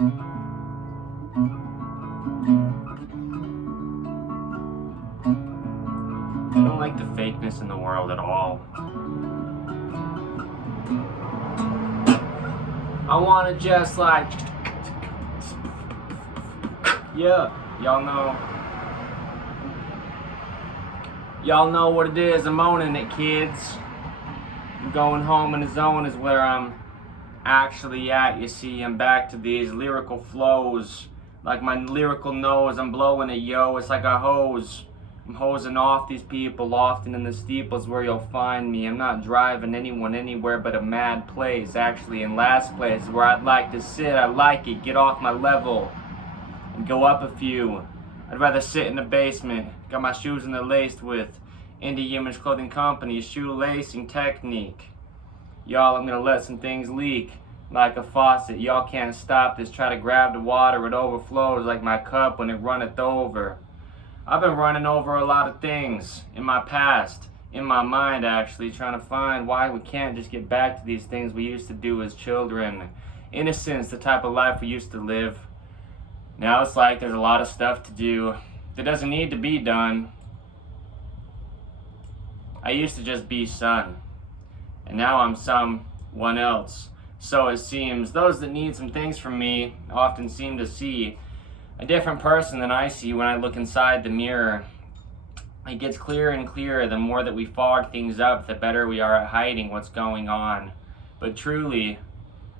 I don't like the fakeness in the world at all. I wanna just like, yeah, y'all know what it is. I'm owning it, kids. I'm going home in the zone is where I'm actually at. You see, I'm back to these lyrical flows. Like my lyrical nose, I'm blowing it, yo. It's like a hose. I'm hosing off these people, often in the steeples where you'll find me. I'm not driving anyone anywhere but a mad place. Actually, in last place, where I'd like to sit, I like it. Get off my level and go up a few. I'd rather sit in the basement. Got my shoes in the laced with InTheImageClothingCompany shoelacing technique. Y'all, I'm gonna let some things leak like a faucet. Y'all can't stop this. Try to grab the water, it overflows like my cup when it runneth over. I've been running over a lot of things in my past, in my mind actually, trying to find why we can't just get back to these things we used to do as children. Innocence, the type of life we used to live. Now it's like there's a lot of stuff to do that doesn't need to be done. I used to just be son, and now I'm someone else. So it seems those that need some things from me often seem to see a different person than I see when I look inside the mirror. It gets clearer and clearer the more that we fog things up, the better we are at hiding what's going on. But truly,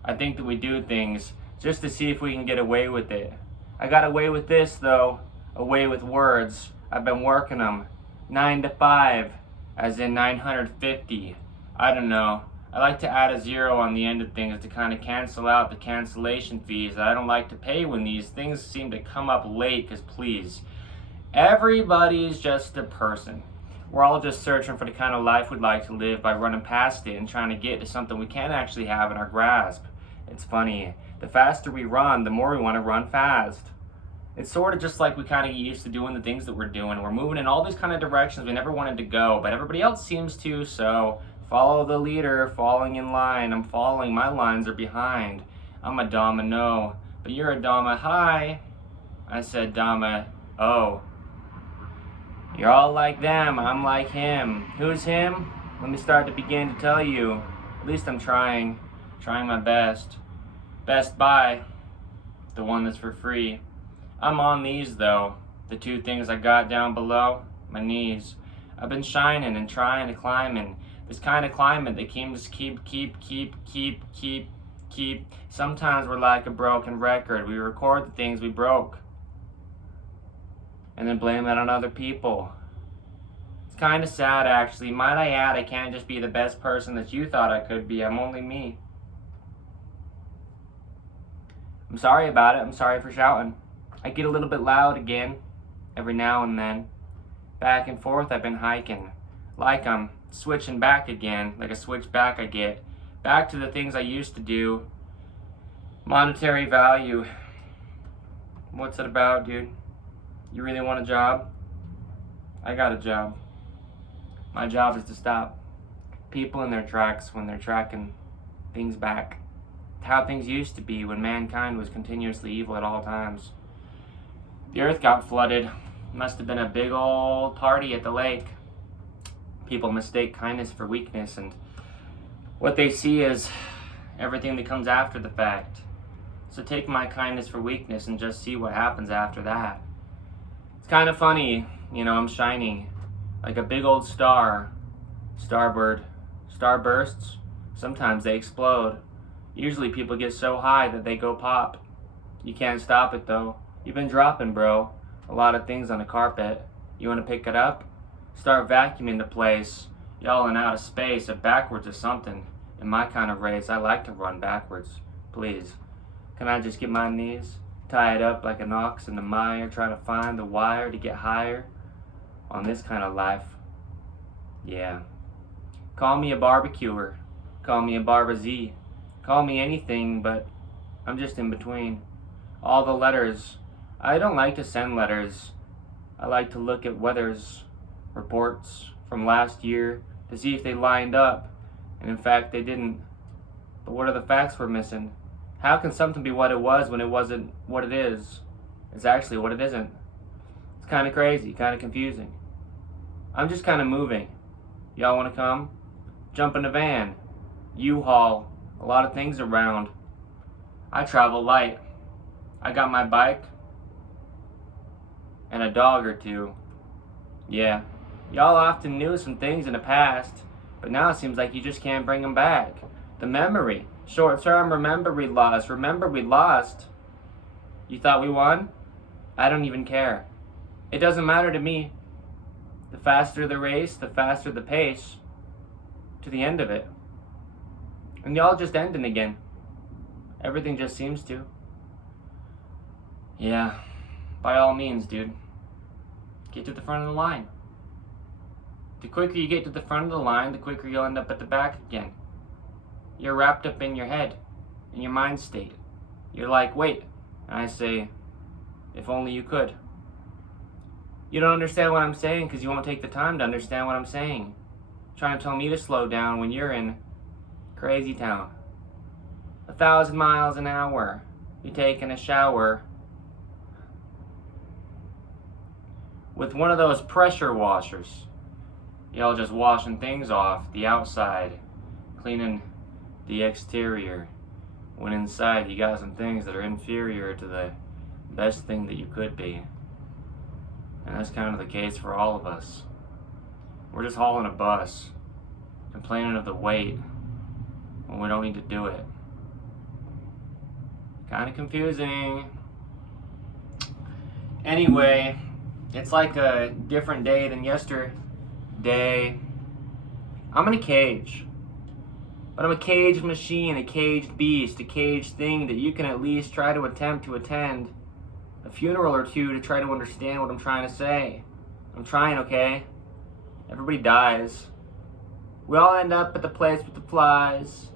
I think that we do things just to see if we can get away with it. I got away with this though, away with words. I've been working them 9 to 5, as in 950. I don't know. I like to add a zero on the end of things to kind of cancel out the cancellation fees that I don't like to pay when these things seem to come up late, because please, everybody's just a person. We're all just searching for the kind of life we'd like to live by running past it and trying to get to something we can't actually have in our grasp. It's funny, the faster we run, the more we want to run fast. It's sort of just like we kind of get used to doing the things that we're doing. We're moving in all these kind of directions we never wanted to go, but everybody else seems to, so follow the leader, falling in line. I'm following, my lines are behind. I'm a domino, but you're a dama. Hi. I said dama. Oh. You're all like them, I'm like him. Who's him? Let me start to begin to tell you. At least I'm trying my best. Best Buy, the one that's for free. I'm on these though, the two things I got down below, my knees. I've been shining and trying to climb in this kind of climate that keep. Sometimes we're like a broken record. We record the things we broke and then blame it on other people. It's kind of sad actually. Might I add, I can't just be the best person that you thought I could be. I'm only me. I'm sorry about it. I'm sorry for shouting. I get a little bit loud again, every now and then. Back and forth I've been hiking, like I'm switching back again, like a switch back I get. Back to the things I used to do. Monetary value. What's it about, dude? You really want a job? I got a job. My job is to stop people in their tracks when they're tracking things back. How things used to be when mankind was continuously evil at all times. The earth got flooded. Must have been a big old party at the lake. People mistake kindness for weakness, and what they see is everything that comes after the fact. So take my kindness for weakness and just see what happens after that. It's kind of funny, you know, I'm shining like a big old star. Starbird. Starbursts, sometimes they explode. Usually people get so high that they go pop. You can't stop it though. You've been dropping, bro, a lot of things on the carpet. You want to pick it up? Start vacuuming the place. Y'all in outer space or backwards or something. In my kind of race, I like to run backwards. Please, can I just get my knees? Tie it up like an ox in the mire, try to find the wire to get higher on this kind of life. Yeah. Call me a barbecuer. Call me a Barber Z. Call me anything, but I'm just in between. All the letters. I don't like to send letters. I like to look at weathers, reports from last year to see if they lined up. And in fact, they didn't. But what are the facts we're missing? How can something be what it was when it wasn't what it is? It's actually what it isn't. It's kind of crazy, kind of confusing. I'm just kind of moving. Y'all want to come? Jump in the van. U-Haul. A lot of things around. I travel light. I got my bike and a dog or two. Yeah. Y'all often knew some things in the past, but now it seems like you just can't bring them back. The memory. Short-term memory loss. Remember we lost. You thought we won? I don't even care. It doesn't matter to me. The faster the race, the faster the pace. To the end of it. And y'all just ending again. Everything just seems to. Yeah. By all means, dude. Get to the front of the line. The quicker you get to the front of the line, the quicker you'll end up at the back again. You're wrapped up in your head, in your mind state. You're like, wait. And I say, if only you could. You don't understand what I'm saying because you won't take the time to understand what I'm saying. Trying to tell me to slow down when you're in crazy town. 1,000 miles an hour. You're taking a shower with one of those pressure washers. Y'all just washing things off the outside, cleaning the exterior, when inside you got some things that are inferior to the best thing that you could be. And that's kind of the case for all of us. We're just hauling a bus, complaining of the weight when we don't need to do it. Kind of confusing. Anyway, it's like a different day than yesterday. I'm in a cage. But I'm a caged machine, a caged beast, a caged thing that you can at least try to attempt to attend a funeral or two to try to understand what I'm trying to say. I'm trying, okay? Everybody dies. We all end up at the place with the flies.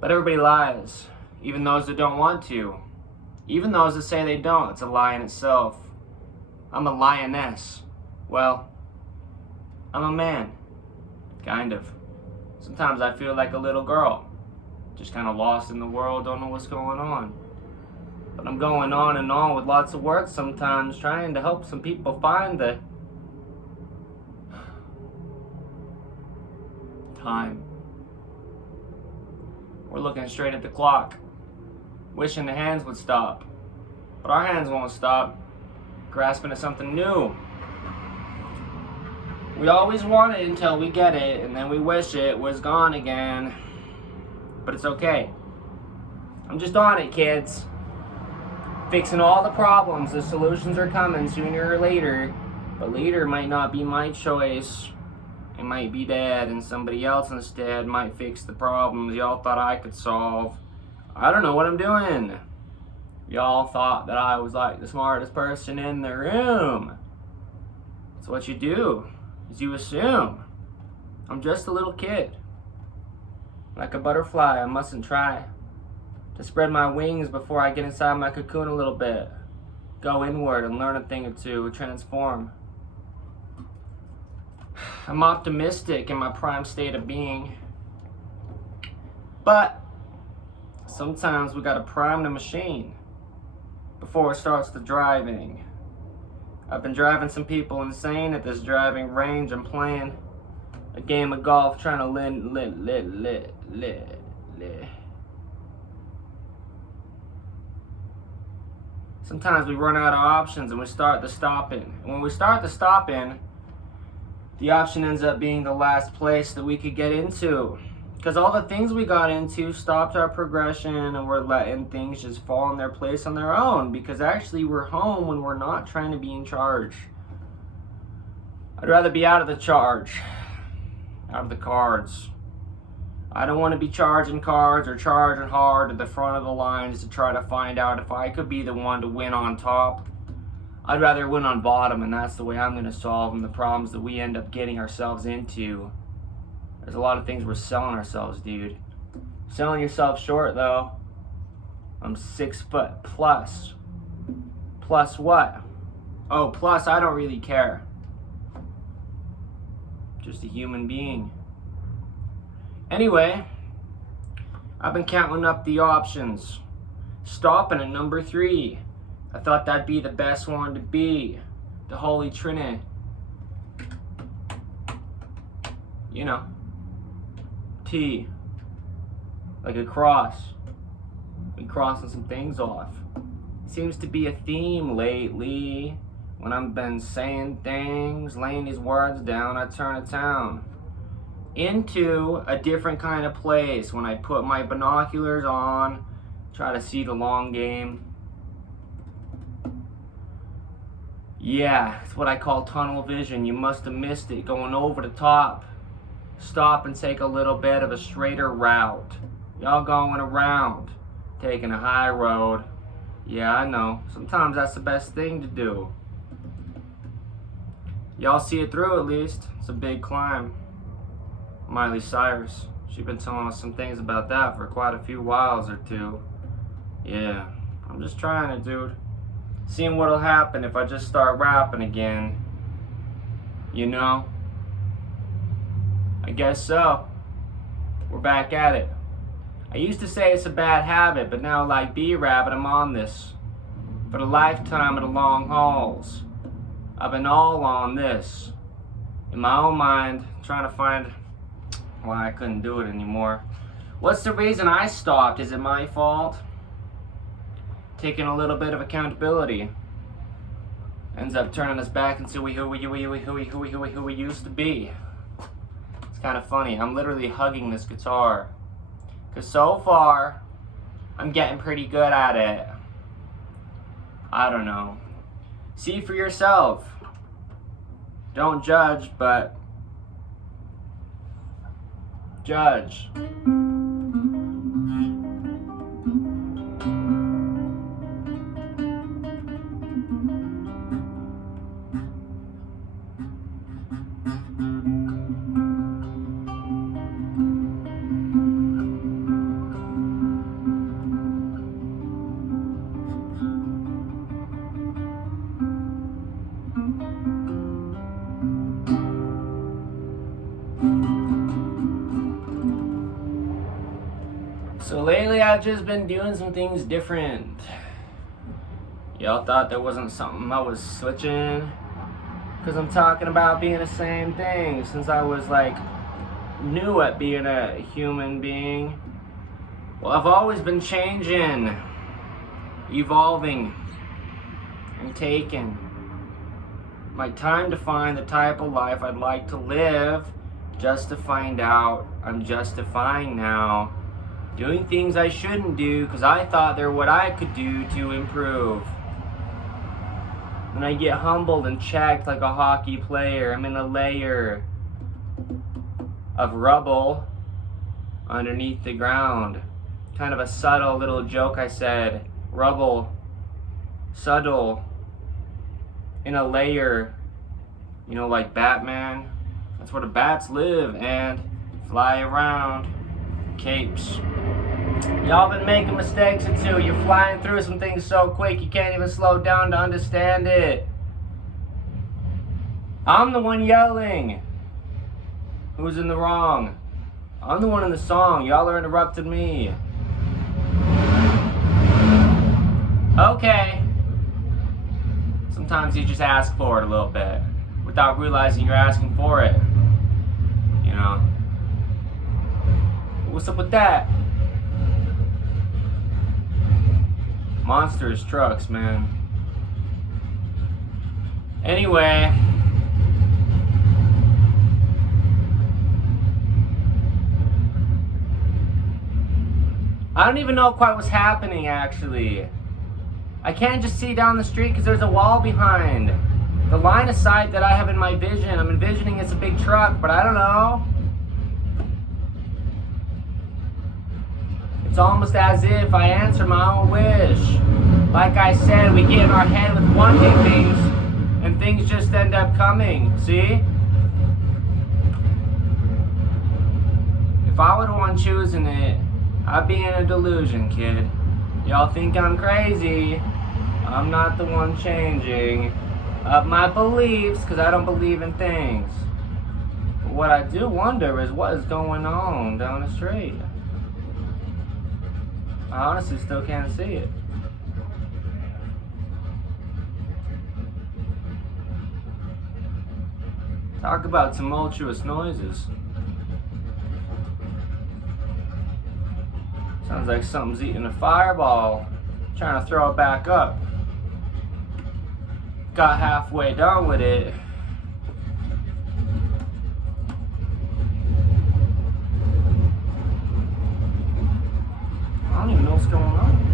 But everybody lies. Even those that don't want to. Even those that say they don't. It's a lie in itself. I'm a lioness. Well, I'm a man. Kind of. Sometimes I feel like a little girl. Just kind of lost in the world, don't know what's going on. But I'm going on and on with lots of work sometimes, trying to help some people find the time. We're looking straight at the clock, wishing the hands would stop. But our hands won't stop, grasping at something new. We always want it until we get it, and then we wish it was gone again. But it's okay. I'm just on it, kids. Fixing all the problems. The solutions are coming sooner or later. But later might not be my choice. It might be Dad, and somebody else instead might fix the problems y'all thought I could solve. I don't know what I'm doing. Y'all thought that I was like the smartest person in the room. That's what you do, is you assume. I'm just a little kid. Like a butterfly, I mustn't try to spread my wings before I get inside my cocoon a little bit. Go inward and learn a thing or two, transform. I'm optimistic in my prime state of being. But sometimes we gotta prime the machine before it starts the driving. I've been driving some people insane at this driving range. I'm playing a game of golf, trying to Sometimes we run out of options and we start the stopping. And when we start the stopping, the option ends up being the last place that we could get into. Because all the things we got into stopped our progression, and we're letting things just fall in their place on their own. Because actually we're home when we're not trying to be in charge. I'd rather be out of the charge. Out of the cards. I don't want to be charging cards or charging hard at the front of the lines to try to find out if I could be the one to win on top. I'd rather win on bottom, and that's the way I'm going to solve them, the problems that we end up getting ourselves into. There's a lot of things we're selling ourselves, dude. Selling yourself short, though. I'm 6 foot plus. Plus what? Oh, plus I don't really care. Just a human being. Anyway, I've been counting up the options, stopping at number 3. I thought that'd be the best one to be, the Holy Trinity. You know, T, like a cross. Been crossing some things off. Seems to be a theme lately. When I've been saying things, laying these words down, I turn a town into a different kind of place. When I put my binoculars on, try to see the long game. Yeah, it's what I call tunnel vision. You must have missed it going over the top. Stop and take a little bit of a straighter route. Y'all going around, taking a high road. Yeah, I know. Sometimes that's the best thing to do. Y'all see it through at least. It's a big climb. Miley Cyrus. She's been telling us some things about that for quite a few whiles or two. Yeah, I'm just trying it, dude. Seeing what'll happen if I just start rapping again. You know? I guess so. We're back at it. I used to say it's a bad habit, but now like B-Rabbit, I'm on this. For the lifetime of the long hauls. I've been all on this. In my own mind, trying to find why I couldn't do it anymore. What's the reason I stopped? Is it my fault? Taking a little bit of accountability ends up turning us back into who we used to be. It's kind of funny. I'm literally hugging this guitar because so far I'm getting pretty good at it. I don't know. See for yourself. Don't judge, but judge. So lately I've just been doing some things different. Y'all thought there wasn't something I was switching? Because I'm talking about being the same thing since I was like new at being a human being. Well, I've always been changing, evolving, and taking my time to find the type of life I'd like to live, just to find out I'm justifying now. Doing things I shouldn't do because I thought they're what I could do to improve. When I get humbled and checked like a hockey player, I'm in a layer of rubble underneath the ground. Kind of a subtle little joke I said. Rubble, subtle, in a layer, you know, like Batman. That's where the bats live and fly around. Capes. Y'all been making mistakes too. You're flying through some things so quick you can't even slow down to understand it. I'm the one yelling. Who's in the wrong? I'm the one in the song. Y'all are interrupting me. Okay. Sometimes you just ask for it a little bit without realizing you're asking for it. You know? What's up with that? Monsters trucks, man. Anyway. I don't even know quite what's happening, actually. I can't just see down the street because there's a wall behind. The line of sight that I have in my vision, I'm envisioning it's a big truck, but I don't know. It's almost as if I answer my own wish. Like I said, we get in our head with wanting things, and things just end up coming, see? If I were the one choosing it, I'd be in a delusion, kid. Y'all think I'm crazy. I'm not the one changing up my beliefs, because I don't believe in things. But what I do wonder is what is going on down the street. I honestly still can't see it. Talk about tumultuous noises. Sounds like something's eating a fireball, trying to throw it back up. Got halfway done with it. I don't even know what's going on.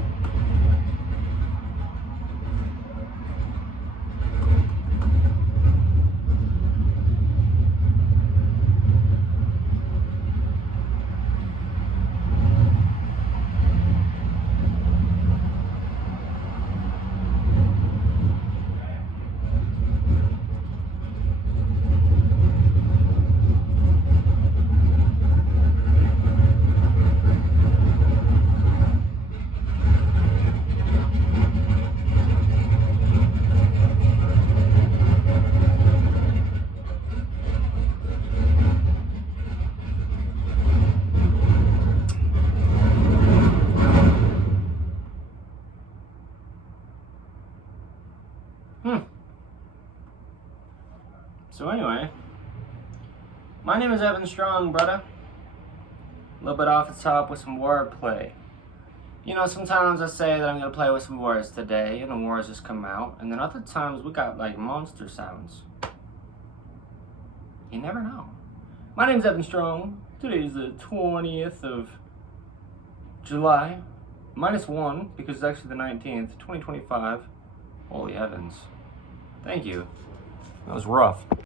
So anyway, my name is Evan Strong, brother. A little bit off the top with some wordplay. You know, sometimes I say that I'm going to play with some words today, and the words just come out. And then other times we got like monster sounds. You never know. My name is Evan Strong. Today is the 20th of July. -1, because it's actually the 19th, 2025. Holy heavens. Thank you. That was rough.